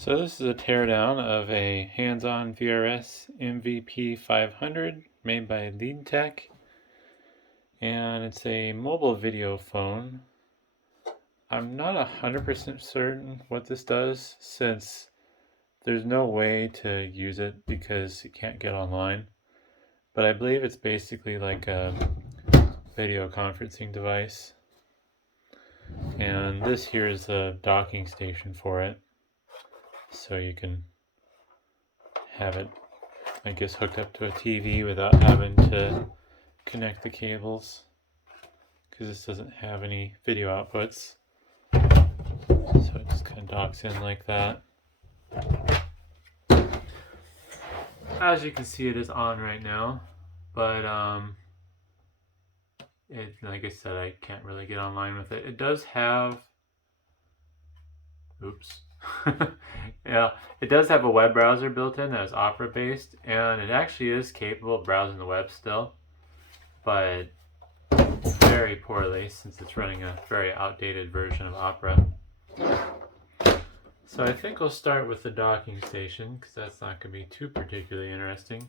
So this is a teardown of a hands-on VRS MVP500 made by Lead Tech, and it's a mobile video phone. I'm not 100% certain what this does since there's no way to use it because you can't get online, but I believe it's basically like a video conferencing device, and this here is the docking station for it, so you can have it, I guess, hooked up to a TV without having to connect the cables, because this doesn't have any video outputs. So it just kind of docks in like that. As you can see, it is on right now, but like I said, I can't really get online with it. It does have, oops. Yeah, it does have a web browser built in that is Opera based, and it actually is capable of browsing the web still, but very poorly since it's running a very outdated version of Opera. So I think we'll start with the docking station because that's not going to be too particularly interesting.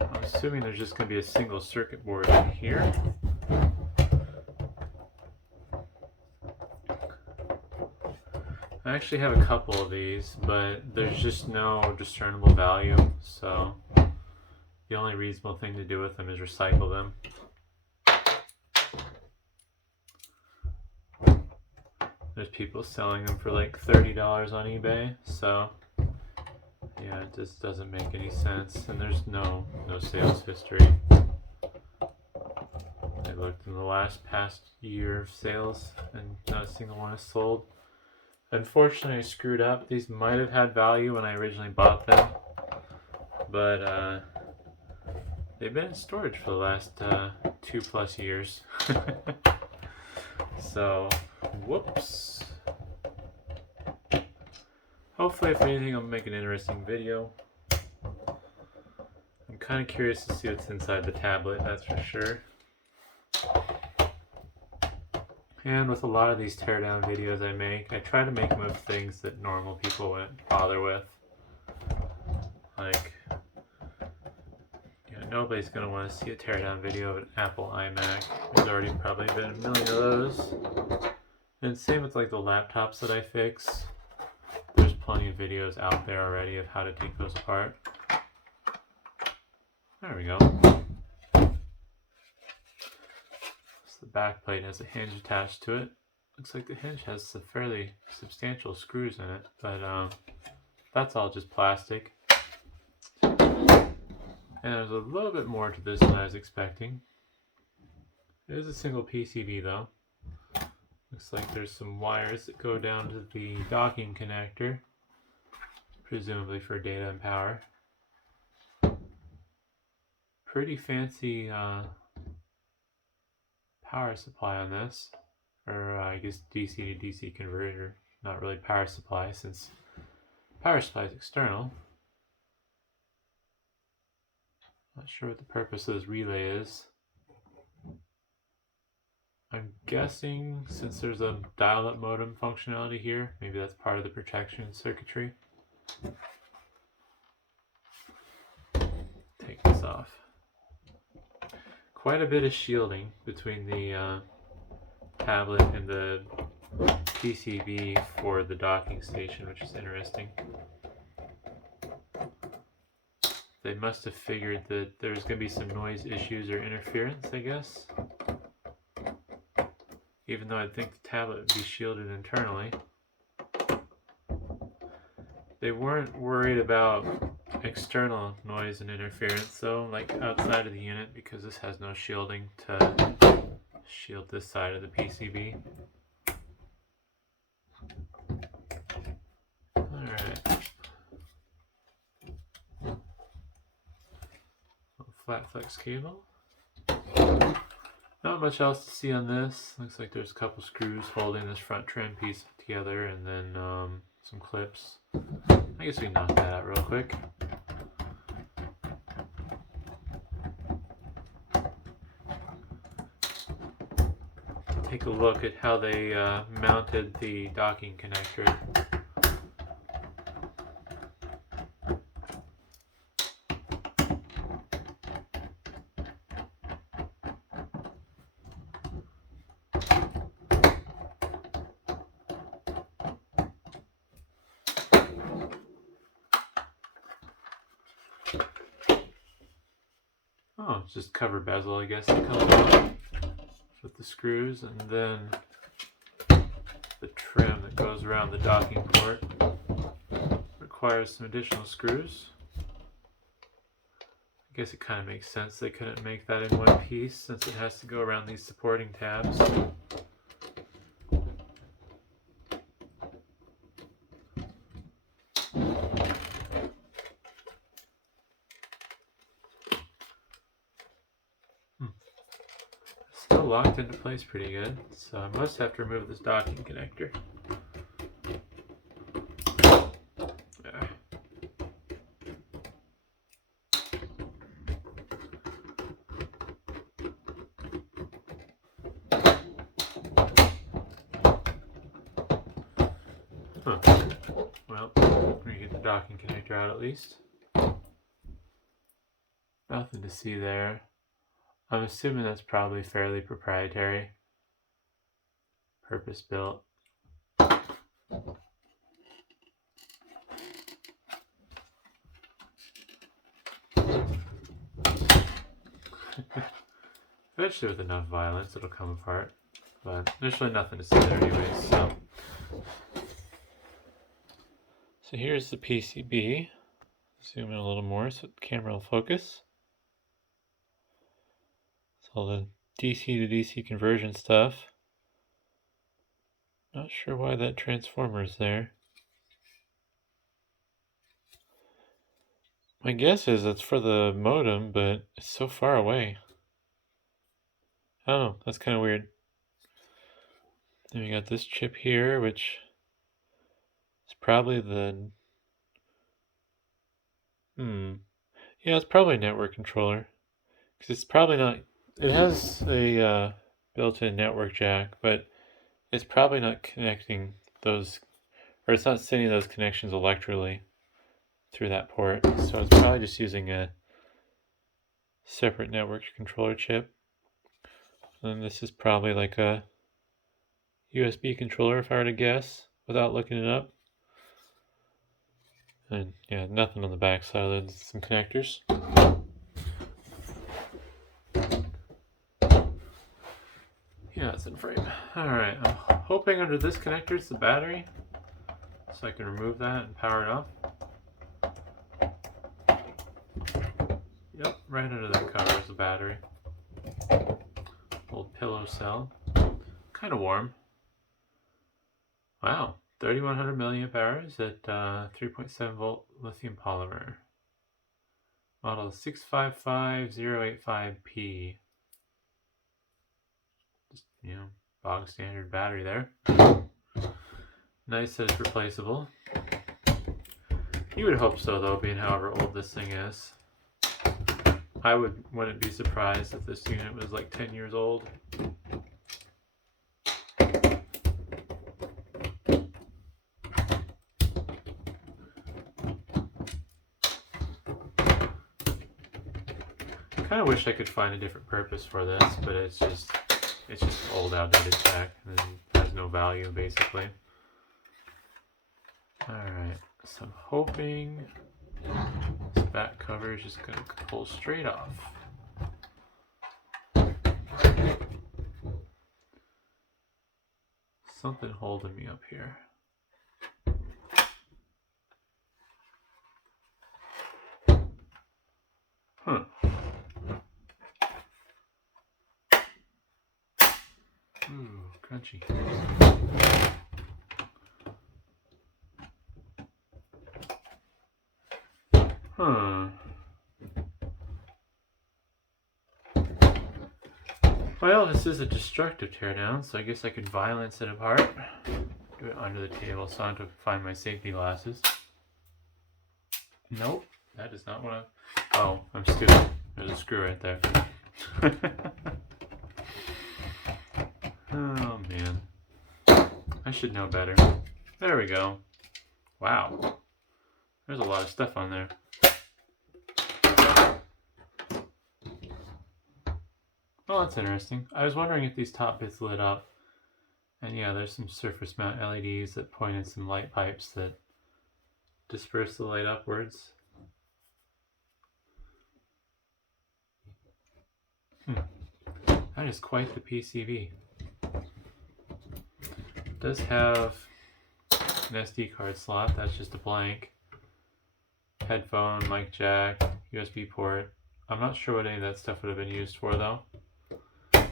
I'm assuming there's just going to be a single circuit board in here. I actually have a couple of these, but there's just no discernible value, so the only reasonable thing to do with them is recycle them. There's people selling them for like $30 on eBay, so yeah, it just doesn't make any sense, and there's no sales history. I looked in the past year of sales, and not a single one is sold. Unfortunately, I screwed up. These might have had value when I originally bought them, but they've been in storage for the last 2+ years. So, whoops. Hopefully, if anything, I'll make an interesting video. I'm kind of curious to see what's inside the tablet, that's for sure. And with a lot of these teardown videos I make, I try to make them of things that normal people wouldn't bother with. Like, nobody's going to want to see a teardown video of an Apple iMac. There's already probably been a million of those. And same with like the laptops that I fix. There's plenty of videos out there already of how to take those apart. There we go. The back plate has a hinge attached to it. Looks like the hinge has some fairly substantial screws in it, but that's all just plastic. And there's a little bit more to this than I was expecting. It is a single PCB though. Looks like there's some wires that go down to the docking connector, presumably for data and power. Pretty fancy power supply on this, or I guess DC to DC converter, not really power supply since power supply is external. Not sure what the purpose of this relay is. I'm guessing since there's a dial-up modem functionality here, maybe that's part of the protection circuitry. Take this off. Quite a bit of shielding between the tablet and the PCB for the docking station, which is interesting. They must have figured that there's going to be some noise issues or interference, I guess. Even though I'd think the tablet would be shielded internally. They weren't worried about external noise and interference though, like outside of the unit, because this has no shielding to shield this side of the PCB. Alright. Flat flex cable. Not much else to see on this. Looks like there's a couple screws holding this front trim piece together, and then some clips. I guess we can knock that out real quick. Take a look at how they mounted the docking connector. it's just cover bezel, I guess, that comes off with the screws, and then the trim that goes around the docking port requires some additional screws. I guess it kind of makes sense they couldn't make that in one piece since it has to go around these supporting tabs. Still locked into place pretty good, so I must have to remove this docking connector. There. Huh. Well, let me get the docking connector out at least. Nothing to see there. I'm assuming that's probably fairly proprietary. Purpose built. Eventually with enough violence it'll come apart. But initially nothing to see there anyways, so. So here's the PCB. Zoom in a little more so the camera will focus. It's all the DC to DC conversion stuff. Not sure why that transformer is there. My guess is it's for the modem, but it's so far away. I don't know, that's kind of weird. Then we got this chip here, which is probably the... Yeah, it's probably a network controller. Because it's probably not... It has a built-in network jack, but it's probably not connecting those... Or it's not sending those connections electrically through that port. So it's probably just using a separate network controller chip. And this is probably like a USB controller if I were to guess without looking it up. And yeah, nothing on the back side other than some connectors. Yeah, it's in frame. Alright, I'm hoping under this connector is the battery, so I can remove that and power it off. Yep, right under that cover is the battery. Old pillow cell. Kind of warm. Wow, 3100 milliamp hours at 3.7 volt lithium polymer. Model 655085P. Just, you know, bog standard battery there. Nice that it's replaceable. You would hope so though, being however old this thing is. I wouldn't be surprised if this unit was like 10 years old. I kind of wish I could find a different purpose for this, but it's just old outdated tech and has no value basically. Alright, so I'm hoping this back cover is just going to pull straight off. Something holding me up here. Huh. Ooh, crunchy. Huh. Well, this is a destructive teardown, so I guess I could violence it apart. Do it under the table so I don't have to find my safety glasses. Nope, that is not what I... Oh, I'm stupid. There's a screw right there. Oh, man. I should know better. There we go. Wow. There's a lot of stuff on there. Well, that's interesting. I was wondering if these top bits lit up. And yeah, there's some surface mount LEDs that point in some light pipes that disperse the light upwards. That is quite the PCB. It does have an SD card slot, that's just a blank. Headphone, mic jack, USB port. I'm not sure what any of that stuff would have been used for though. A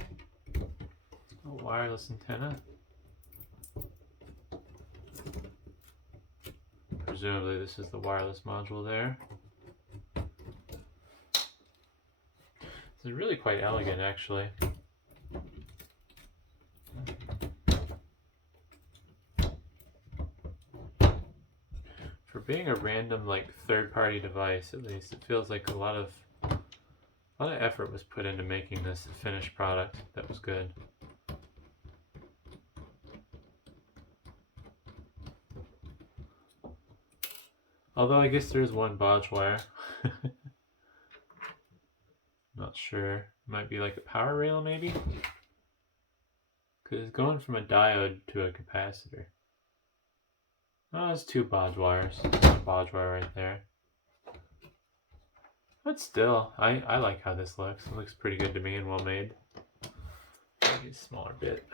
wireless antenna. Presumably this is the wireless module there. This is really quite elegant actually. For being a random like third-party device, at least, it feels like a lot of effort was put into making this a finished product that was good. Although I guess there's one bodge wire. Not sure. It might be like a power rail maybe? Because it's going from a diode to a capacitor. Oh, it's two bodge wires. There's a bodge wire right there. But still, I like how this looks. It looks pretty good to me and well made. Maybe a smaller bit.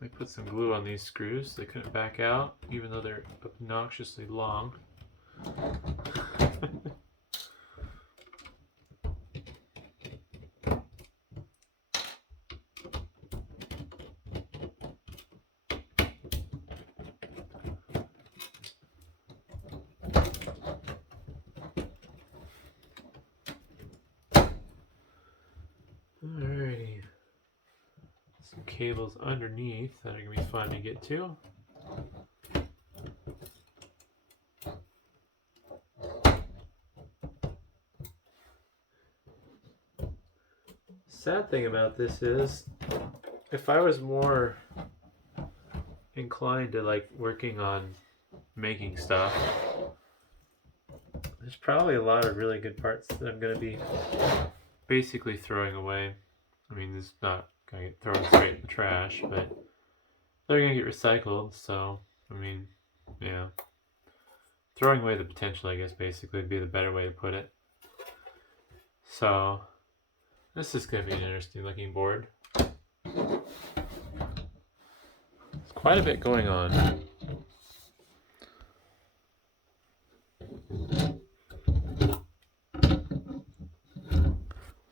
They put some glue on these screws. They couldn't back out, even though they're obnoxiously long. Alrighty. Some cables underneath that are going to be fun to get to. Sad thing about this is, if I was more inclined to like working on making stuff, there's probably a lot of really good parts that I'm going to be basically throwing away. I mean, this is not going to get thrown straight in the trash, but they're going to get recycled, so, I mean, yeah. Throwing away the potential, I guess, basically would be the better way to put it. So, this is going to be an interesting looking board. There's quite a bit going on.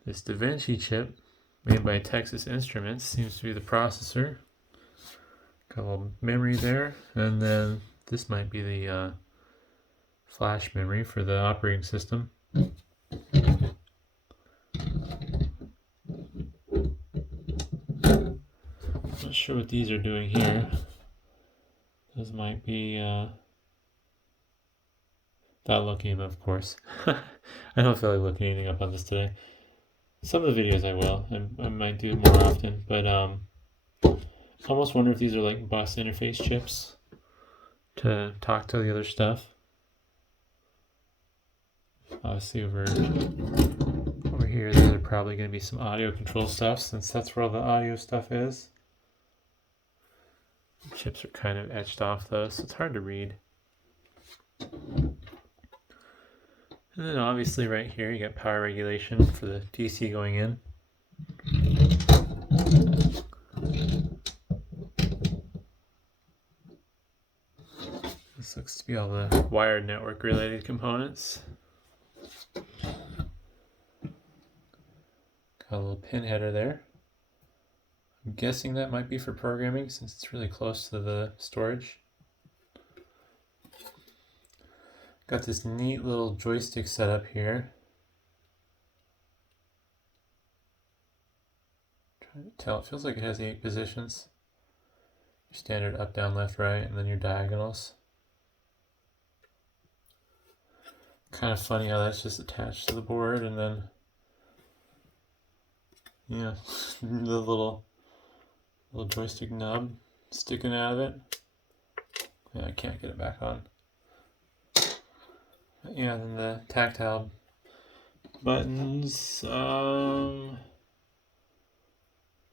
This DaVinci chip, made by Texas Instruments, seems to be the processor. Got a little memory there, and then this might be the flash memory for the operating system. Not sure what these are doing here. Those might be without looking them, of course. I don't feel like looking anything up on this today. Some of the videos I will, and I might do it more often, but I almost wonder if these are like bus interface chips to talk to the other stuff. Obviously over here there are probably going to be some audio control stuff, since that's where all the audio stuff is. The chips are kind of etched off though, so it's hard to read. And then obviously right here you got power regulation for the DC going in. This looks to be all the wired network related components. Got a little pin header there. I'm guessing that might be for programming since it's really close to the storage. Got this neat little joystick setup here. Trying to tell, it feels like it has 8 positions. Your standard up, down, left, right, and then your diagonals. Kind of funny how that's just attached to the board, and then yeah, the little joystick nub sticking out of it. Yeah, I can't get it back on. But yeah, then the tactile buttons.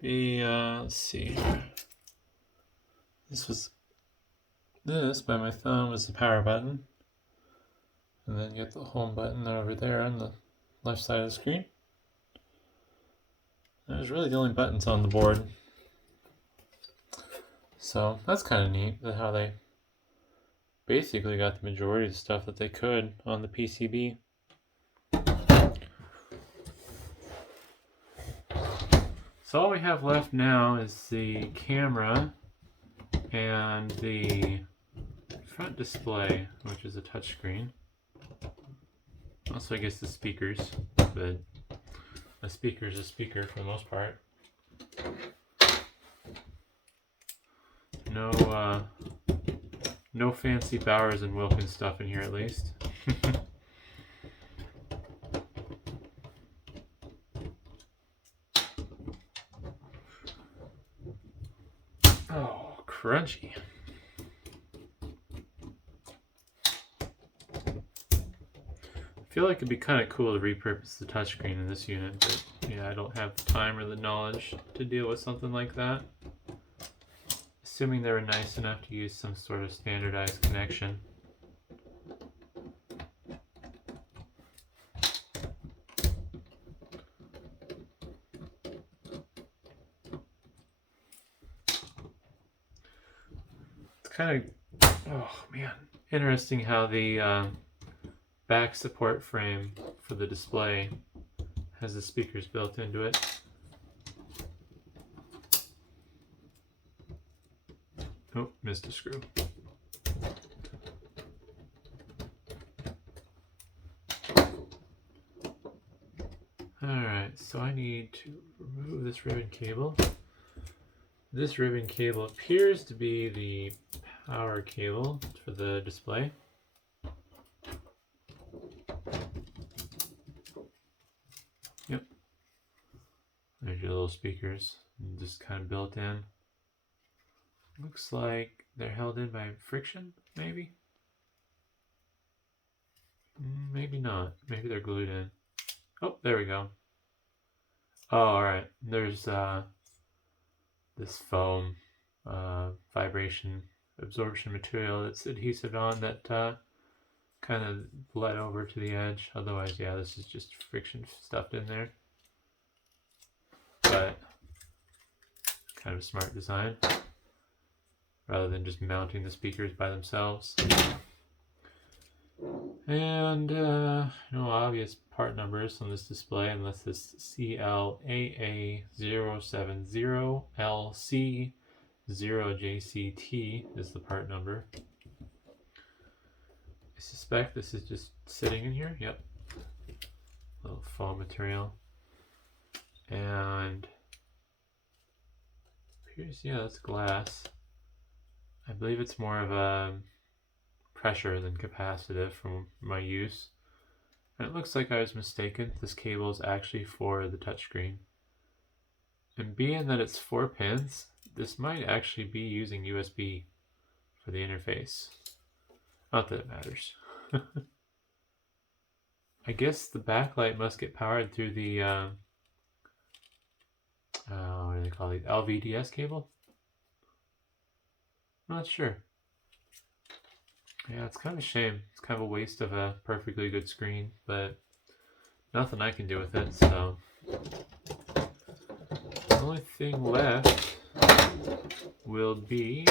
Let's see. This by my thumb was the power button. And then get the home button over there on the left side of the screen. There's really the only buttons on the board. So that's kind of neat how they basically got the majority of the stuff that they could on the PCB. So all we have left now is the camera and the front display, which is a touchscreen. Also, I guess the speakers, but a speaker is a speaker for the most part. No fancy Bowers and Wilkins stuff in here, at least. Oh, crunchy. I feel like it'd be kind of cool to repurpose the touchscreen in this unit, but yeah, I don't have the time or the knowledge to deal with something like that. Assuming they were nice enough to use some sort of standardized connection. It's kind of, oh man, interesting how the back support frame for the display has the speakers built into it. Oh, missed a screw. Alright, so I need to remove this ribbon cable. This ribbon cable appears to be the power cable for the display. Yep. There's your little speakers, just kind of built in. Looks like they're held in by friction, maybe? Maybe not. Maybe they're glued in. Oh, there we go. Oh, alright. There's this foam vibration absorption material that's adhesive on that kind of bled over to the edge. Otherwise, yeah, this is just friction stuffed in there. But kind of a smart design, rather than just mounting the speakers by themselves. And no obvious part numbers on this display unless this CLAA070LC0JCT is the part number. I suspect this is just sitting in here. Yep. Little foam material. And here's, yeah, that's glass. I believe it's more of a pressure than capacitive from my use. And it looks like I was mistaken. This cable is actually for the touchscreen. And being that it's 4 pins, this might actually be using USB for the interface. Not that it matters. I guess the backlight must get powered through the what do they call it? LVDS cable? I'm not sure. Yeah, it's kind of a shame. It's kind of a waste of a perfectly good screen, but nothing I can do with it, so. The only thing left will be,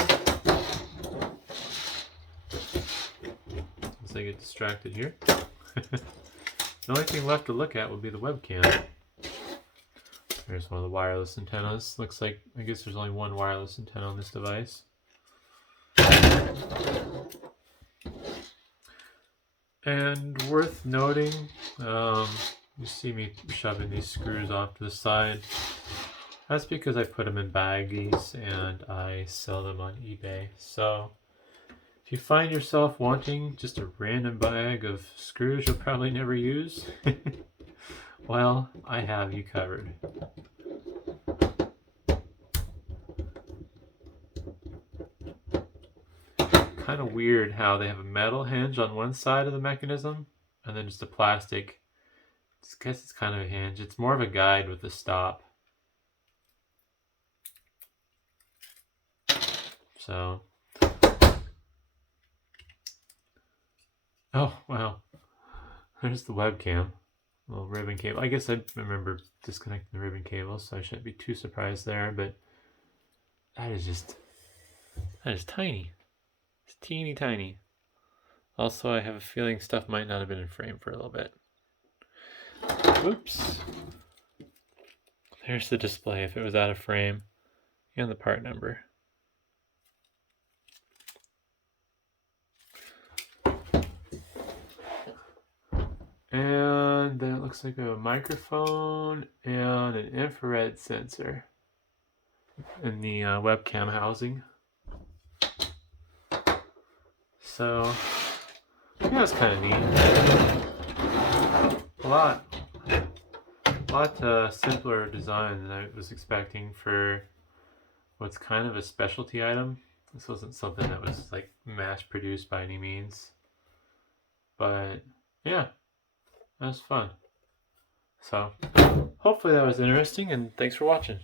as I get distracted here, the only thing left to look at will be the webcam. There's one of the wireless antennas. Looks like, I guess there's only one wireless antenna on this device. And worth noting, you see me shoving these screws off to the side. That's because I put them in baggies and I sell them on eBay. So if you find yourself wanting just a random bag of screws you'll probably never use, well, I have you covered. Kind of weird how they have a metal hinge on one side of the mechanism and then just a plastic. I guess it's kind of a hinge. It's more of a guide with a stop. So, oh wow, There's the webcam. Little ribbon cable. I guess I remember disconnecting the ribbon cable, so I shouldn't be too surprised there, but that is tiny. It's teeny tiny. Also, I have a feeling stuff might not have been in frame for a little bit. Whoops. There's the display if it was out of frame, and the part number. And then it looks like a microphone and an infrared sensor in the webcam housing. So, yeah, that's kind of neat. A lot simpler design than I was expecting for what's kind of a specialty item. This wasn't something that was like mass produced by any means. But yeah, that was fun. So hopefully that was interesting, and thanks for watching.